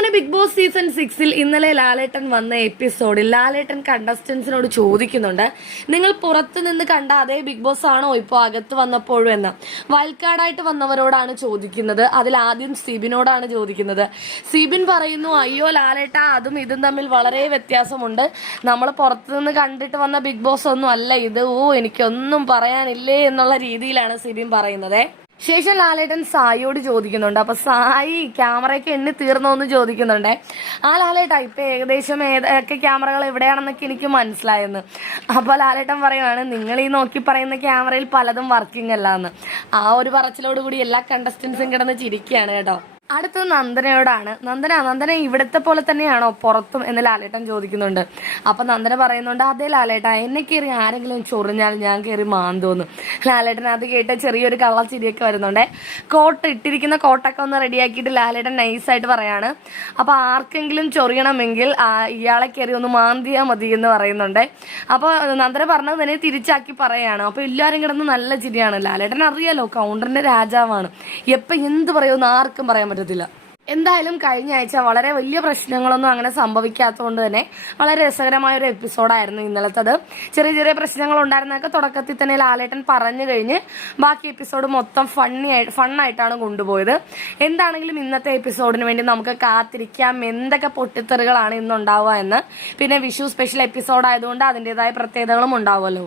അങ്ങനെ big boss season 6 ഇന്നലെ ലാലേട്ടൻ വന്ന എപ്പിസോഡിൽ ലാലേട്ടൻ കണ്ടസ്റ്റൻസിനോട് ചോദിക്കുന്നുണ്ട്, നിങ്ങൾ പുറത്തു നിന്ന് കണ്ട അതേ ബിഗ് ബോസ് ആണോ ഇപ്പോൾ അകത്ത് വന്നപ്പോഴും എന്ന്. വയൽക്കാടായിട്ട് വന്നവരോടാണ് ചോദിക്കുന്നത്. അതിൽ ആദ്യം സിബിനോടാണ് ചോദിക്കുന്നത്. സിബിൻ പറയുന്നു, അയ്യോ ലാലേട്ട, അതും ഇതും തമ്മിൽ വളരെ വ്യത്യാസമുണ്ട്. നമ്മൾ പുറത്തു നിന്ന് കണ്ടിട്ട് വന്ന ബിഗ് ബോസ് ഒന്നും അല്ല ഇത്. എനിക്കൊന്നും പറയാനില്ലേ എന്നുള്ള രീതിയിലാണ് സിബിൻ പറയുന്നത്. ശേഷം ലാലേട്ടൻ സായിയോട് ചോദിക്കുന്നുണ്ട്. അപ്പൊ സായി ക്യാമറയൊക്കെ എണ്ണി തീർന്നോ എന്ന് ചോദിക്കുന്നുണ്ട്. ആ ലാലേട്ട, ഇപ്പൊ ഏകദേശം ഏതൊക്കെ ക്യാമറകൾ എവിടെയാണെന്നൊക്കെ എനിക്ക് മനസ്സിലായെന്ന്. അപ്പൊ ലാലേട്ടൻ പറയുവാണ്, നിങ്ങൾ ഈ നോക്കി പറയുന്ന ക്യാമറയിൽ പലതും വർക്കിംഗ് അല്ല എന്ന്. ആ ഒരു പറച്ചിലോടുകൂടി എല്ലാ കണ്ടസ്റ്റൻസും കിടന്ന് ചിരിക്കുകയാണ് കേട്ടോ. അടുത്തത് നന്ദനയോടാണ്. നന്ദന ഇവിടത്തെ പോലെ തന്നെയാണോ പുറത്തും എന്ന് ലാലേട്ടൻ ചോദിക്കുന്നുണ്ട്. അപ്പൊ നന്ദന പറയുന്നുണ്ട്, അതേ ലാലേട്ട, എന്നെ കയറി ആരെങ്കിലും ചൊറിഞ്ഞാൽ ഞാൻ കയറി മാന്തോന്ന്. ലാലേട്ടൻ അത് കേട്ട് ചെറിയൊരു കള്ളച്ചിരിയൊക്കെ വരുന്നുണ്ട്. ഇട്ടിരിക്കുന്ന കോട്ടൊക്കെ ഒന്ന് റെഡിയാക്കിയിട്ട് ലാലേട്ടൻ നൈസായിട്ട് പറയാണ്, അപ്പൊ ആർക്കെങ്കിലും ചൊറിയണമെങ്കിൽ ഇയാളെ കയറി ഒന്ന് മാന്തിയാൽ മതി എന്ന് പറയുന്നുണ്ട്. അപ്പൊ നന്ദന പറഞ്ഞത് തന്നെ തിരിച്ചാക്കി പറയാണ്. അപ്പൊ എല്ലാവരും കിടന്ന് നല്ല ചിരിയാണ്. ലാലേട്ടൻ അറിയാലോ, കൗണ്ടറിന്റെ രാജാവാണ്. എപ്പൊ എന്ത് പറയുമെന്ന് ആർക്കും പറയാൻ പറ്റില്ല. എന്തായാലും കഴിഞ്ഞ ആഴ്ച വളരെ വലിയ പ്രശ്നങ്ങളൊന്നും അങ്ങനെ സംഭവിക്കാത്തതുകൊണ്ട് തന്നെ വളരെ രസകരമായ ഒരു എപ്പിസോഡായിരുന്നു ഇന്നലത്തത്. ചെറിയ ചെറിയ പ്രശ്നങ്ങൾ ഉണ്ടായിരുന്നതൊക്കെ തുടക്കത്തിൽ തന്നെ ലാലേട്ടൻ പറഞ്ഞു കഴിഞ്ഞ് ബാക്കി എപ്പിസോഡ് മൊത്തം ഫണ്ണായിട്ടാണ് കൊണ്ടുപോയത്. എന്താണെങ്കിലും ഇന്നത്തെ എപ്പിസോഡിന് വേണ്ടി നമുക്ക് കാത്തിരിക്കാം എന്തൊക്കെ പൊട്ടിത്തെറികളാണ് ഇന്നുണ്ടാവുക എന്ന്. പിന്നെ വിഷു സ്പെഷ്യൽ എപ്പിസോഡ് ആയതുകൊണ്ട് അതിൻ്റെതായ പ്രത്യേകതകളും ഉണ്ടാവുമല്ലോ.